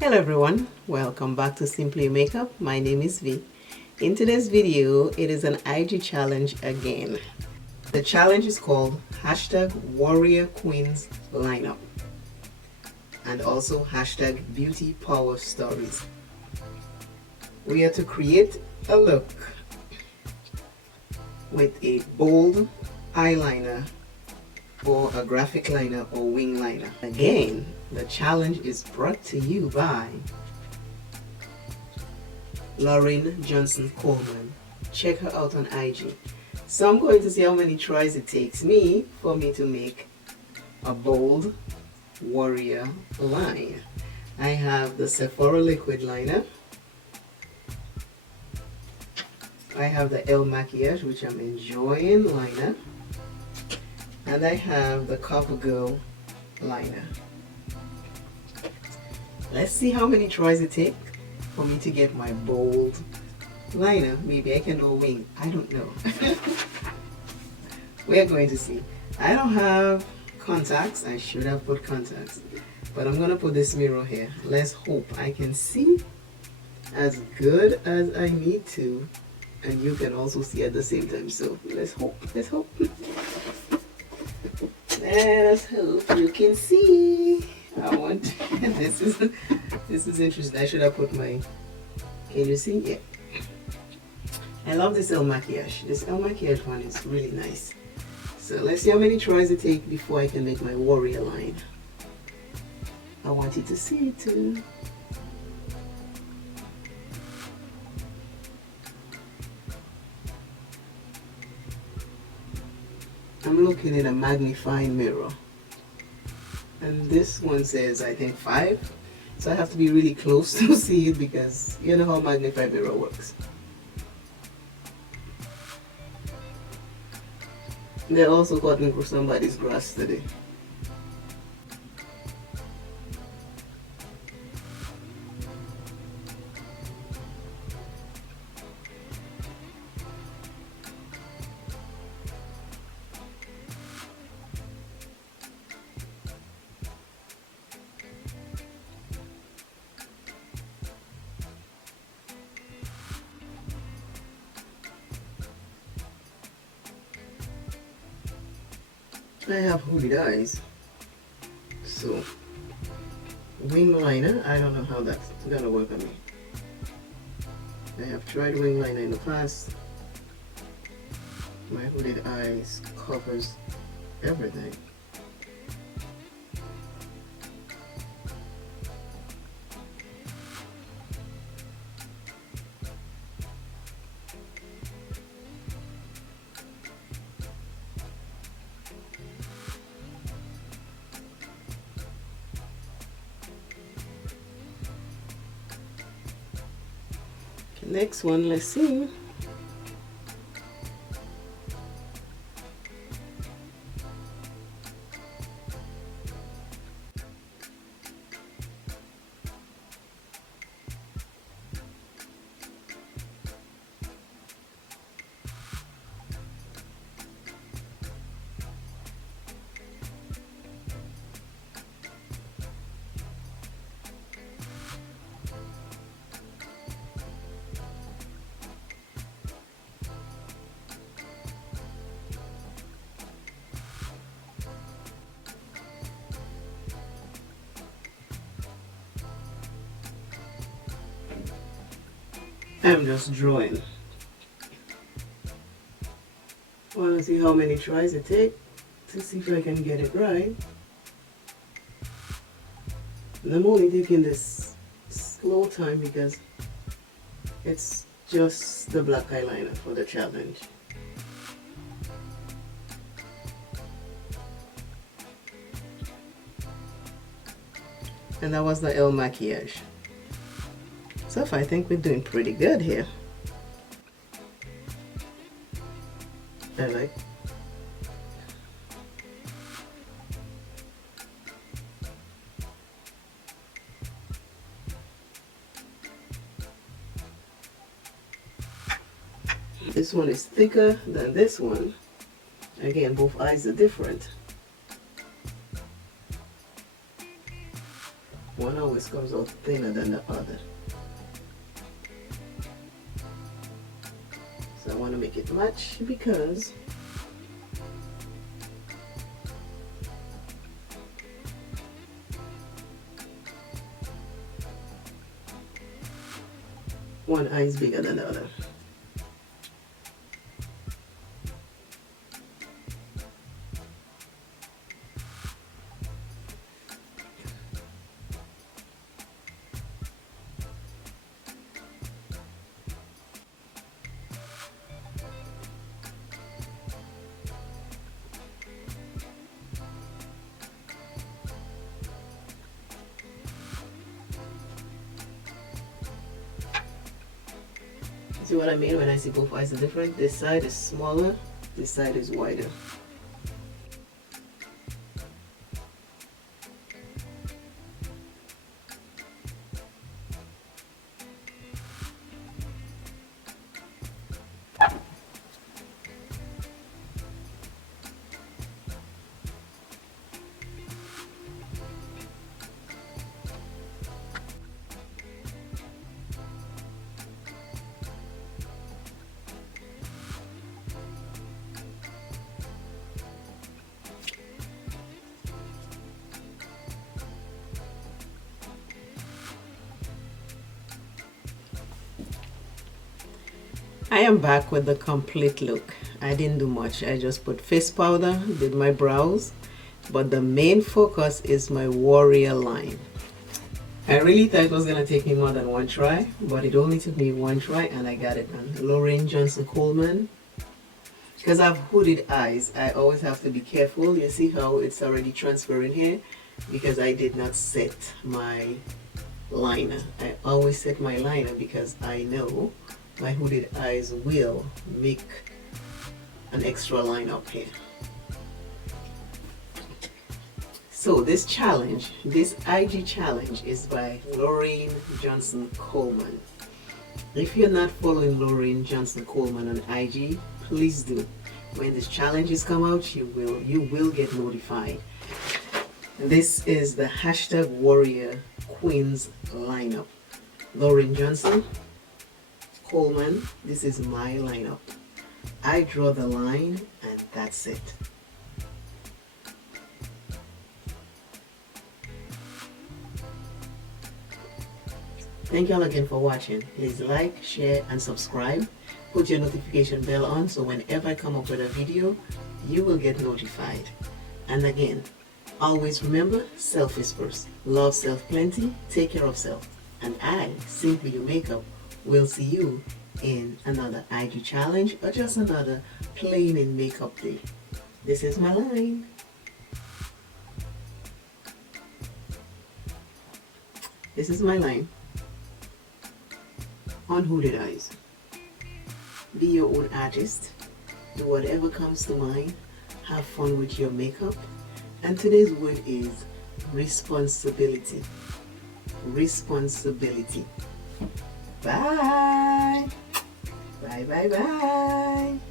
Hello everyone, welcome back to Simply Makeup. My name is V. In today's video, it is an IG challenge again. The challenge is called #WarriorQueens Lineup and also #BeautyPowerStories. We are to create a look with a bold eyeliner or a graphic liner or wing liner. Again, the challenge is brought to you by Lauren Johnson Coleman. Check her out on IG. So I'm going to see how many tries it takes me for me to make a bold warrior line. I have the Sephora liquid liner. I have the Elle Maquillage, which I'm enjoying liner. And I have the CoverGirl liner. Let's see how many tries it takes for me to get my bold liner. Maybe I can do a wing. I don't know. We're going to see. I don't have contacts. I should have put contacts. But I'm going to put this mirror here. Let's hope I can see as good as I need to. And you can also see at the same time. So let's hope. Let's hope. Let's hope you can see. I want this is interesting. I should have put my, can you see? Yeah. I love this Elle Maquillage. This Elle Maquillage one is really nice. So let's see how many tries it takes before I can make my warrior line. I want you to see it too. I'm looking in a magnifying mirror. And this one says, I think 5. So I have to be really close to see it because you know how magnifying mirror works. They also caught me for somebody's grass today. I have hooded eyes, so wing liner, I don't know how that's gonna work on me. I have tried wing liner in the past. My hooded eyes covers everything. Next one, let's see. I'm just drawing. I want to see how many tries it takes to see if I can get it right. And I'm only taking this slow time because it's just the black eyeliner for the challenge. And that was the Elle Maquillage. So I think we're doing pretty good here. I like. This one is thicker than this one. Again, both eyes are different. one always comes out thinner than the other. So I want to make it match because one eye is bigger than the other. See what I mean when I see both eyes are different? This side is smaller, this side is wider. I am back with the complete look. I didn't do much. I just put face powder, did my brows, but the main focus is my warrior line. I really thought it was gonna take me more than one try, but it only took me one try and I got it done. Lorraine Johnson Coleman. Because I have hooded eyes, I always have to be careful. You see how it's already transferring here? Because I did not set my liner. I always set my liner because I know my hooded eyes will make an extra line up here. So this challenge, this IG challenge is by Lorraine Johnson Coleman. If you're not following Lorraine Johnson Coleman on IG, please do. When this challenges come out, you will get notified. This is the hashtag Warrior Queens lineup. Lorraine Johnson Coleman, this is my lineup. I draw the line and that's it. Thank you all again for watching. Please like, share and subscribe. Put your notification bell on so whenever I come up with a video, you will get notified. And again, always remember, self is first. Love self plenty, take care of self. And I, Simply Your Makeup, we'll see you in another IG challenge or just another plain in makeup day. This is my line. This is my line on hooded eyes. Be your own artist. Do whatever comes to mind. Have fun with your makeup. And today's word is responsibility. Responsibility. Bye. Bye, bye, bye.